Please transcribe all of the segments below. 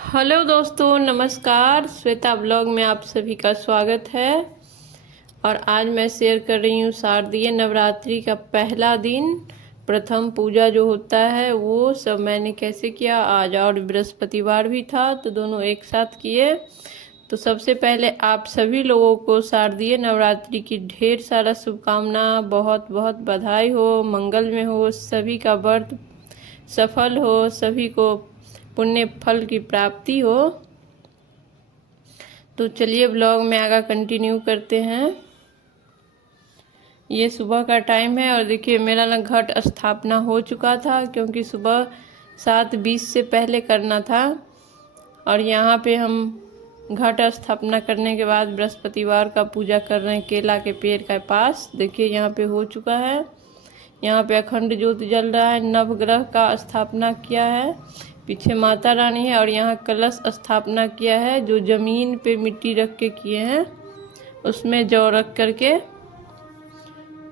Hello दोस्तों, नमस्कार। Shweta blog में आप सभी का स्वागत है। और आज मैं शेयर कर रही हूँ शारदीय नवरात्रि का पहला दिन, प्रथम पूजा जो होता है वो सब मैंने कैसे किया आज। और बृहस्पतिवार भी था तो दोनों एक साथ किए। तो सबसे पहले आप सभी लोगों को शारदीय नवरात्रि की ढेर सारा शुभकामना, बहुत बहुत बधाई हो, मंगल में हो, सभी का व्रत सफल हो, सभी को पुण्य फल की प्राप्ति हो। तो चलिए ब्लॉग में आगे कंटिन्यू करते हैं। ये सुबह का टाइम है और देखिए मेरा ना घट स्थापना हो चुका था, क्योंकि सुबह 7:20 से पहले करना था। और यहाँ पे हम घट स्थापना करने के बाद बृहस्पतिवार का पूजा कर रहे हैं केला के पेड़ के पास। देखिए यहाँ पे हो चुका है। यहाँ पे अखंड ज्योत जल रहा है। नवग्रह का स्थापना किया है, पीछे माता रानी है। और यहाँ कलश स्थापना किया है, जो जमीन पे मिट्टी रख के किए हैं, उसमें जौ रख करके।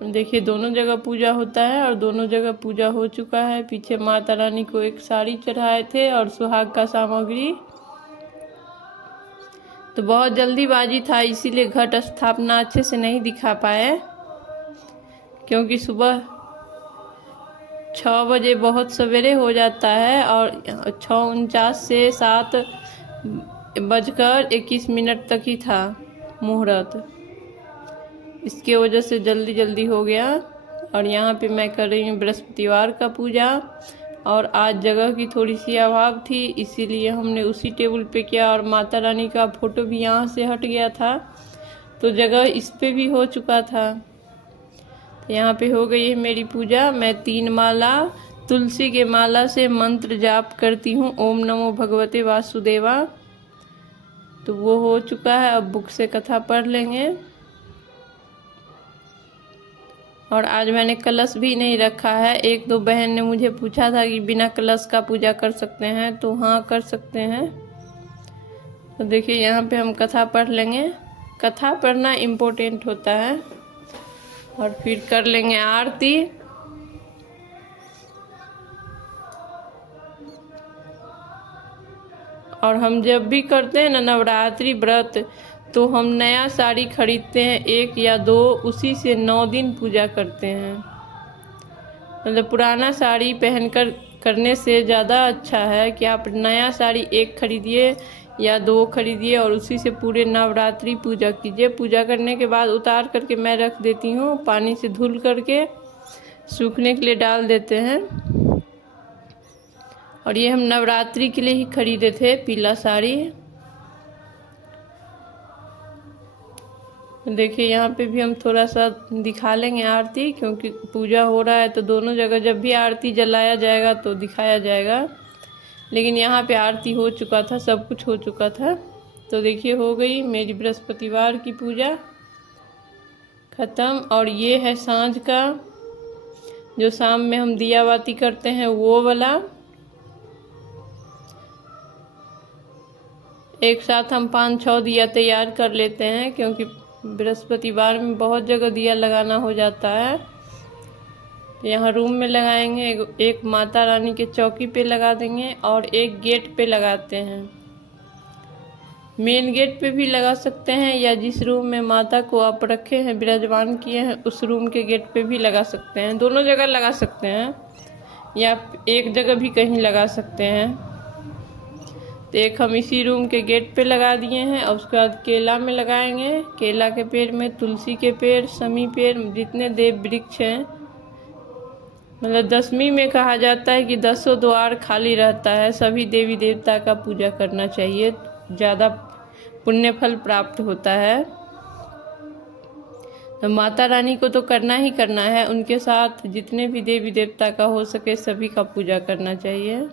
देखिए दोनों जगह पूजा होता है और दोनों जगह पूजा हो चुका है। पीछे माता रानी को एक साड़ी चढ़ाए थे और सुहाग का सामग्री। तो बहुत जल्दीबाजी था, इसीलिए घट स्थापना अच्छे से नहीं दिखा पाए, क्योंकि सुबह 6 बजे बहुत सवेरे हो जाता है और 6:49 से 7:21 तक ही था मुहूर्त। इसके वजह से जल्दी जल्दी हो गया। और यहाँ पे मैं कर रही हूँ बृहस्पतिवार का पूजा। और आज जगह की थोड़ी सी अभाव थी, इसीलिए हमने उसी टेबल पे किया। और माता रानी का फोटो भी यहाँ से हट गया था, तो जगह इस पे भी हो चुका था। यहाँ पे हो गई है मेरी पूजा। मैं 3 माला तुलसी के माला से मंत्र जाप करती हूँ, ओम नमो भगवते वासुदेवा। तो वो हो चुका है। अब बुक से कथा पढ़ लेंगे। और आज मैंने कलश भी नहीं रखा है। एक दो बहन ने मुझे पूछा था कि बिना कलश का पूजा कर सकते हैं, तो हाँ कर सकते हैं। तो देखिए यहाँ पे हम कथा पढ़ लेंगे। कथा पढ़ना इम्पोर्टेंट होता है। और फिर कर लेंगे आरती। और हम जब भी करते हैं ना नवरात्रि व्रत, तो हम नया साड़ी खरीदते हैं 1 या 2, उसी से 9 दिन पूजा करते हैं। मतलब पुराना साड़ी पहनकर करने से ज़्यादा अच्छा है कि आप नया साड़ी 1 खरीदिए या 2 खरीदिए और उसी से पूरे नवरात्रि पूजा कीजिए। पूजा करने के बाद उतार करके मैं रख देती हूँ, पानी से धुल करके सूखने के लिए डाल देते हैं। और ये हम नवरात्रि के लिए ही खरीदे थे, पीला साड़ी। देखिए यहाँ पे भी हम थोड़ा सा दिखा लेंगे आरती, क्योंकि पूजा हो रहा है तो दोनों जगह जब भी आरती जलाया जाएगा तो दिखाया जाएगा। लेकिन यहाँ पे आरती हो चुका था, सब कुछ हो चुका था। तो देखिए हो गई मेरी बृहस्पतिवार की पूजा ख़त्म। और ये है सांझ का, जो शाम में हम दिया बाती करते हैं वो वाला। एक साथ हम 5-6 दिया तैयार कर लेते हैं, क्योंकि बृहस्पतिवार में बहुत जगह दिया लगाना हो जाता है। यहाँ रूम में लगाएंगे, एक माता रानी के चौकी पे लगा देंगे और एक गेट पे लगाते हैं। मेन गेट पे भी लगा सकते हैं, या जिस रूम में माता को आप रखे हैं, विराजमान किए हैं, उस रूम के गेट पे भी लगा सकते हैं। दोनों जगह लगा सकते हैं, या एक जगह भी कहीं लगा सकते हैं। तो एक हम इसी रूम के गेट पे लगा दिए हैं। और उसके बाद केला में लगाएंगे, केला के पेड़ में, तुलसी के पेड़, शमी पेड़, जितने देव वृक्ष हैं। मतलब 10वीं में कहा जाता है कि 10 द्वार खाली रहता है, सभी देवी देवता का पूजा करना चाहिए, ज़्यादा पुण्य फल प्राप्त होता है। तो माता रानी को तो करना ही करना है, उनके साथ जितने भी देवी देवता का हो सके सभी का पूजा करना चाहिए।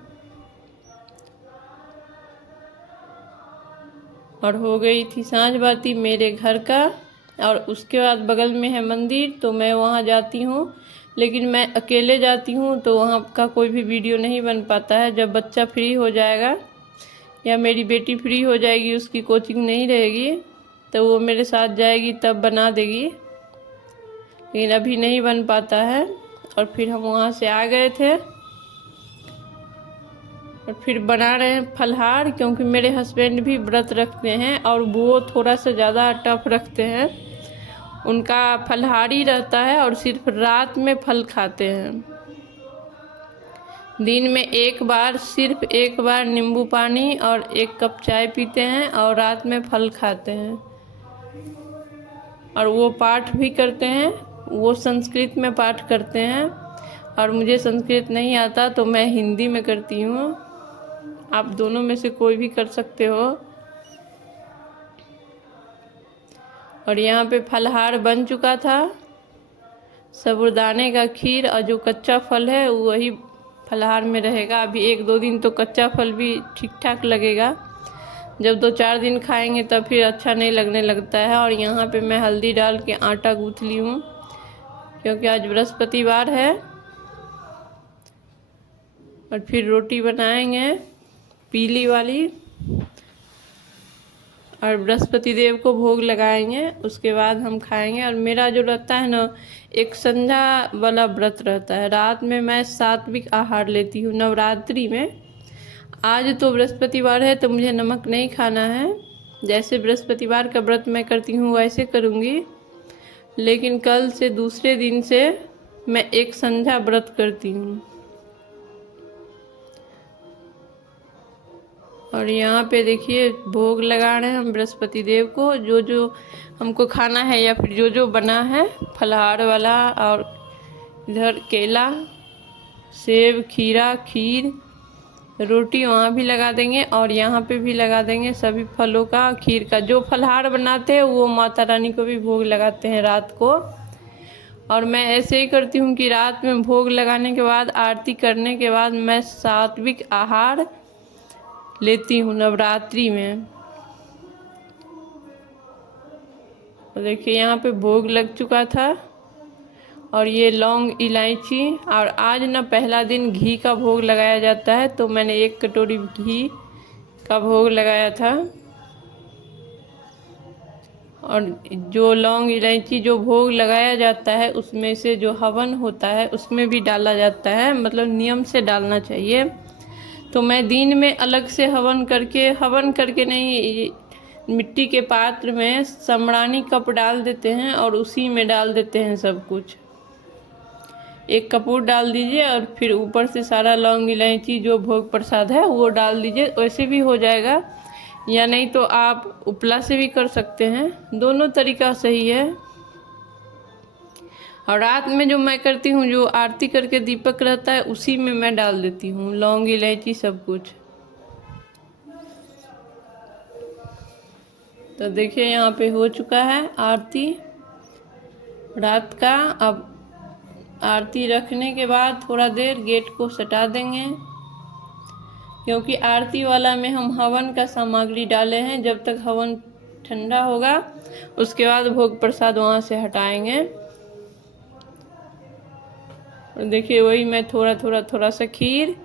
और हो गई थी सांझ बाती मेरे घर का। और उसके बाद बगल में है मंदिर, तो मैं वहाँ जाती हूँ। लेकिन मैं अकेले जाती हूँ तो वहाँ का कोई भी वीडियो नहीं बन पाता है। जब बच्चा फ्री हो जाएगा या मेरी बेटी फ्री हो जाएगी, उसकी कोचिंग नहीं रहेगी, तो वो मेरे साथ जाएगी तब बना देगी। लेकिन अभी नहीं बन पाता है। और फिर हम वहाँ से आ गए थे। और फिर बना रहे हैं फलहार, क्योंकि मेरे हस्बैंड भी व्रत रखते हैं और वो थोड़ा सा ज़्यादा टफ रखते हैं। उनका फलहारी रहता है और सिर्फ रात में फल खाते हैं। दिन में एक बार, सिर्फ एक बार नींबू पानी और 1 कप चाय पीते हैं और रात में फल खाते हैं। और वो पाठ भी करते हैं, वो संस्कृत में पाठ करते हैं और मुझे संस्कृत नहीं आता तो मैं हिंदी में करती हूँ। आप दोनों में से कोई भी कर सकते हो। और यहाँ पे फलहार बन चुका था, साबूदाने का खीर, और जो कच्चा फल है वही फलहार में रहेगा। अभी 1-2 दिन तो कच्चा फल भी ठीक ठाक लगेगा, जब 2-4 दिन खाएंगे तब फिर अच्छा नहीं लगने लगता है। और यहाँ पे मैं हल्दी डाल के आटा गूँथ ली हूँ, क्योंकि आज बृहस्पतिवार है। और फिर रोटी बनाएंगे पीली वाली और बृहस्पति देव को भोग लगाएंगे, उसके बाद हम खाएंगे। और मेरा जो रहता है ना, एक संध्या वाला व्रत रहता है। रात में मैं सात्विक आहार लेती हूँ नवरात्रि में। आज तो बृहस्पतिवार है तो मुझे नमक नहीं खाना है। जैसे बृहस्पतिवार का व्रत मैं करती हूँ वैसे करूँगी, लेकिन कल से दूसरे दिन से मैं एक संध्या व्रत करती हूँ। और यहाँ पे देखिए भोग लगा रहे हैं हम बृहस्पति देव को, जो जो हमको खाना है या फिर जो जो बना है फलहार वाला। और इधर केला, सेब, खीरा, खीर, रोटी वहाँ भी लगा देंगे और यहाँ पे भी लगा देंगे सभी फलों का, खीर का। जो फलहार बनाते हैं वो माता रानी को भी भोग लगाते हैं रात को। और मैं ऐसे ही करती हूँ कि रात में भोग लगाने के बाद, आरती करने के बाद मैं सात्विक आहार लेती हूँ नवरात्रि में। देखिए यहाँ पे भोग लग चुका था। और ये लौंग, इलायची, और आज ना पहला दिन घी का भोग लगाया जाता है, तो मैंने 1 कटोरी घी का भोग लगाया था। और जो लौंग, इलायची जो भोग लगाया जाता है उसमें से जो हवन होता है उसमें भी डाला जाता है, मतलब नियम से डालना चाहिए। तो मैं दिन में अलग से हवन करके नहीं, मिट्टी के पात्र में सम्राणी कप डाल देते हैं और उसी में डाल देते हैं सब कुछ। 1 कपूर डाल दीजिए और फिर ऊपर से सारा लौंग, इलायची जो भोग प्रसाद है वो डाल दीजिए, वैसे भी हो जाएगा। या नहीं तो आप उपला से भी कर सकते हैं, दोनों तरीका सही है। और रात में जो मैं करती हूँ, जो आरती करके दीपक रहता है उसी में मैं डाल देती हूँ लौंग, इलायची सब कुछ। तो देखिए यहाँ पे हो चुका है आरती रात का। अब आरती रखने के बाद थोड़ा देर गेट को सटा देंगे, क्योंकि आरती वाला में हम हवन का सामग्री डाले हैं। जब तक हवन ठंडा होगा उसके बाद भोग प्रसाद वहाँ से हटाएंगे। और देखिए वही मैं थोड़ा सा खीर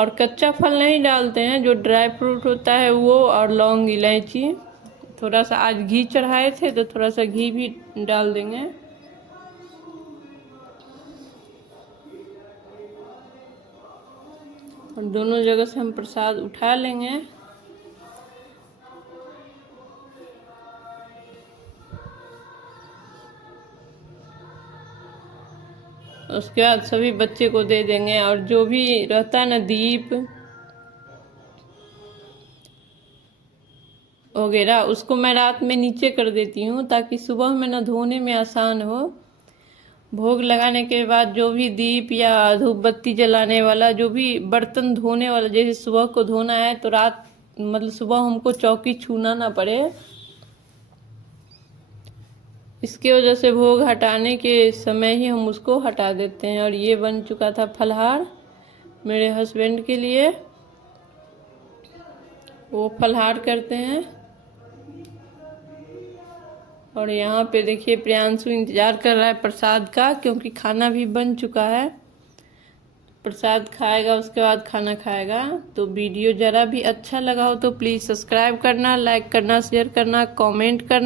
और कच्चा फल नहीं डालते हैं, जो ड्राई फ्रूट होता है वो, और लौंग, इलायची, थोड़ा सा आज घी चढ़ाए थे तो थोड़ा सा घी भी डाल देंगे। और दोनों जगह से हम प्रसाद उठा लेंगे। उसके बाद सभी बच्चे को दे देंगे। और जो भी रहता है ना, दीप वगैरह, उसको मैं रात में नीचे कर देती हूँ ताकि सुबह में ना धोने में आसान हो। भोग लगाने के बाद जो भी दीप या धूप बत्ती जलाने वाला, जो भी बर्तन धोने वाला, जैसे सुबह को धोना है तो रात, मतलब सुबह हमको चौकी छूना ना पड़े, इसके वजह से भोग हटाने के समय ही हम उसको हटा देते हैं। और ये बन चुका था फलहार मेरे हस्बैंड के लिए, वो फलहार करते हैं। और यहाँ पे देखिए प्रियांशु इंतज़ार कर रहा है प्रसाद का, क्योंकि खाना भी बन चुका है। प्रसाद खाएगा उसके बाद खाना खाएगा। तो वीडियो ज़रा भी अच्छा लगा हो तो प्लीज़ सब्सक्राइब करना, लाइक करना, शेयर करना, कमेंट करना।